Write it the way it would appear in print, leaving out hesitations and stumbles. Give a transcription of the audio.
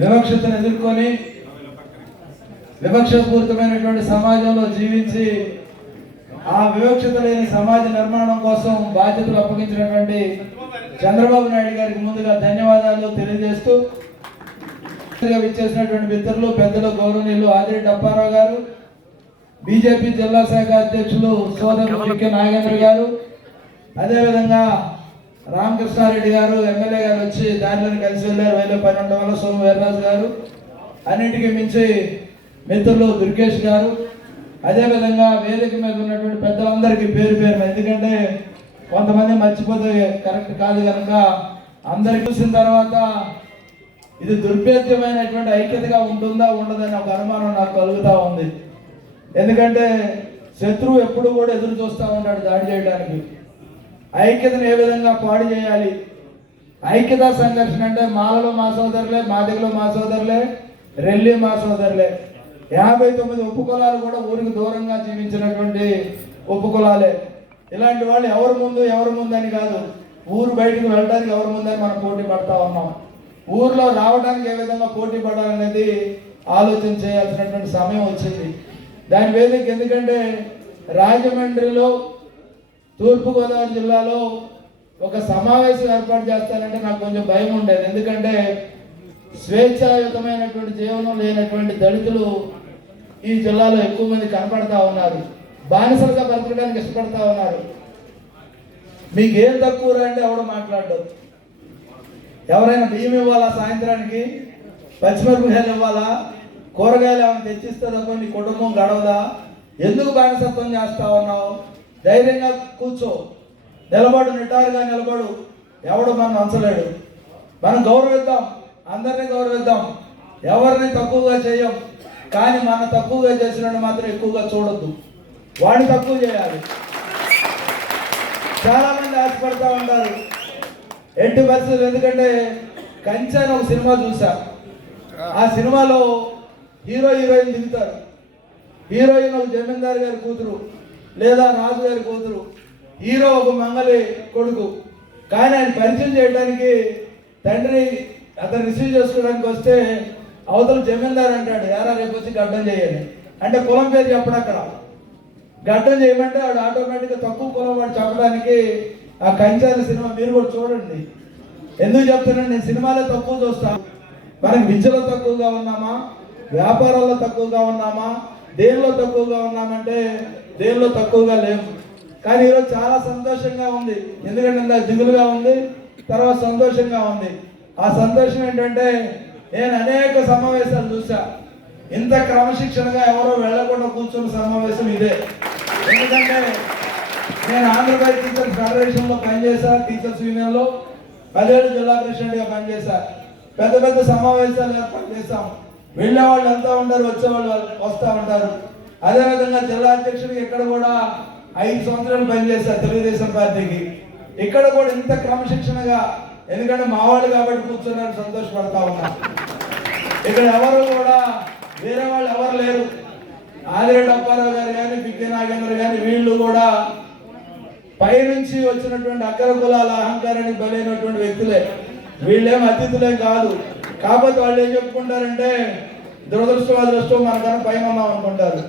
వివక్షతను ఎదుర్కొని వివక్షపూరితమైనటువంటి సమాజంలో జీవించి ఆ వివక్షత లేని సమాజ నిర్మాణం కోసం బాధ్యతలు అప్పగించినటువంటి చంద్రబాబు నాయుడు గారికి ముందుగా ధన్యవాదాలు తెలియజేస్తూ విచ్చేసినటువంటి మిత్రులు పెద్దలు గౌరవనీయులు ఆదిరెడ్డి అప్పారావు గారు, బీజేపీ జిల్లా శాఖ అధ్యక్షులు సోదరులు కె నాగేంద్ర గారు, అదేవిధంగా రామకృష్ణారెడ్డి గారు ఎమ్మెల్యే గారు వచ్చి దానిలో కలిసి వెళ్ళారు. 12 వల్ల సోము వీర్రాజు గారు, అన్నింటికి మించి మిత్రులు దుర్గేష్ గారు, అదేవిధంగా వేదిక మీద ఉన్నటువంటి పెద్దలందరికీ పేరు పేరు, ఎందుకంటే కొంతమంది మర్చిపోతే కరెక్ట్ కాదు కనుక అందరికి చూసిన తర్వాత ఇది దుర్భేద్యమైనటువంటి ఐక్యతగా ఉంటుందా ఉండదని ఒక అనుమానం నాకు కలుగుతూ ఉంది. ఎందుకంటే శత్రువు ఎప్పుడు కూడా ఎదురు చూస్తూ ఉంటాడు దాడి చేయడానికి. ఐక్యతను ఏ విధంగా పాడు చేయాలి? ఐక్యతా సంఘర్షణ అంటే మాలలో మా సోదరులే, మాదిగలో మా సోదరులే, రెల్లి మా సోదరులే. 59 ఉపకులాలు కూడా ఊరికి దూరంగా జీవించినటువంటి ఉపకులాలే. ఇలాంటి వాళ్ళు ఎవరు ముందు అని కాదు, ఊరు బయటకు వెళ్ళడానికి ఎవరు ముందని మనం పోటీ పడతా ఉన్నాం. ఊర్లో రావడానికి ఏ విధంగా పోటీ పడాలనేది ఆలోచన చేయాల్సినటువంటి సమయం వచ్చింది. దాని వేదిక ఎందుకంటే రాజమండ్రిలో తూర్పుగోదావరి జిల్లాలో ఒక సమావేశం ఏర్పాటు చేస్తానంటే నాకు కొంచెం భయం ఉండేది. ఎందుకంటే స్వేచ్ఛాయుతమైనటువంటి జీవనం లేనటువంటి దళితులు ఈ జిల్లాలో ఎక్కువ మంది కనపడతా ఉన్నారు. బానిసలుగా బ్రతకడానికి ఇష్టపడతా ఉన్నారు. మీకు ఏం తక్కువ అంటే ఎవడో మాట్లాడదు. ఎవరైనా బియ్యం ఇవ్వాలా, సాయంత్రానికి పచ్చిమిరపకాయలు ఇవ్వాలా, కూరగాయలు ఏమైనా తెచ్చిస్తే తప్ప నీ కుటుంబం గడవదా? ఎందుకు బానిసత్వం చేస్తా ఉన్నావు? ధైర్యంగా కూర్చో, నిలబడు, నిటారుగా నిలబడు. ఎవడు మనం అంచలేడు. మనం గౌరవిద్దాం, అందరినీ గౌరవిద్దాం, ఎవరిని తక్కువగా చేయం. కానీ మన తక్కువగా చేసిన మాత్రం ఎక్కువగా చూడొద్దు, వాడిని తక్కువ చేయాలి. చాలా మంది ఆశపడతా ఉంటారు ఎట్టి పరిస్థితులు. ఎందుకంటే కంచె అని ఒక సినిమా చూసా. ఆ సినిమాలో హీరోయిన్ దిగుతారు. హీరోయిన్ ఒక జమీందారు గారి కూతురు లేదా రాజు గారి కూతురు, హీరో ఒక మంగళి కొడుకు. కానీ ఆయన పరిచయం చేయడానికి తండ్రి అతను రిసీవ్ చేసుకోవడానికి వస్తే అవతల జమీందారు అంటాడు, యారా రేపు వచ్చి గడ్డం చేయాలి అంటే కులం పేరు చెప్పడం. అక్కడ గడ్డం చేయమంటే వాడు ఆటోమేటిక్గా తక్కువ కులం వాడు చెప్పడానికి ఆ కంచాల సినిమా మీరు కూడా చూడండి. ఎందుకు చెప్తున్నాను, నేను సినిమాలో తక్కువ చూస్తాను. మనకి విద్యలో తక్కువగా ఉన్నామా, వ్యాపారాల్లో తక్కువగా ఉన్నామా, దేనిలో తక్కువగా ఉన్నామంటే దేనిలో తక్కువగా లేము. కానీ ఈరోజు చాలా సంతోషంగా ఉంది. ఎందుకంటే ఇంత దిగులుగా ఉంది, తర్వాత సంతోషంగా ఉంది. ఆ సంతోషం ఏంటంటే నేను అనేక సమావేశాలు చూసా. ఇంత క్రమశిక్షణగా ఎవరో వెళ్లకుండా కూర్చున్న సమావేశం ఇదే. ఎందుకంటే నేను ఆంధ్రప్రదేశ్ టీచర్స్ ఫెడరేషన్లో పనిచేశా, టీచర్స్ యూనియన్లో 10 ఏళ్ళు జిల్లా ప్రెసిడెంట్గా పనిచేశా. పెద్ద పెద్ద సమావేశాలు ఏర్పాటు చేశాం. వెళ్ళే వాళ్ళు ఎంత ఉంటారు, వచ్చేవాళ్ళు వస్తూ ఉంటారు. అదేవిధంగా జిల్లా అధ్యక్షుడికి ఇక్కడ కూడా 5 సంవత్సరాలు పనిచేశా తెలుగుదేశం పార్టీకి. ఇక్కడ కూడా ఇంత క్రమశిక్షణగా, ఎందుకంటే మా వాళ్ళు కాబట్టి కూర్చున్నారని సంతోషపడతా ఉన్నా. ఇక్కడ ఎవరు కూడా వేరే వాళ్ళు ఎవరు లేరు. ఆదిరెడ్డి అప్పారావు గారు కానీ, పిక్కి నాగేంద్ర కానీ, వీళ్ళు కూడా పైనుంచి వచ్చినటువంటి అగ్ర కులాల అహంకారానికి బలైనటువంటి వ్యక్తులే. వీళ్ళేం అతిథులే కాదు. కాకపోతే వాళ్ళు ఏం చెప్పుకుంటారంటే దురదృష్టం అదృష్టం మనకన్నా పైన ఉన్నాం అనుకుంటారు.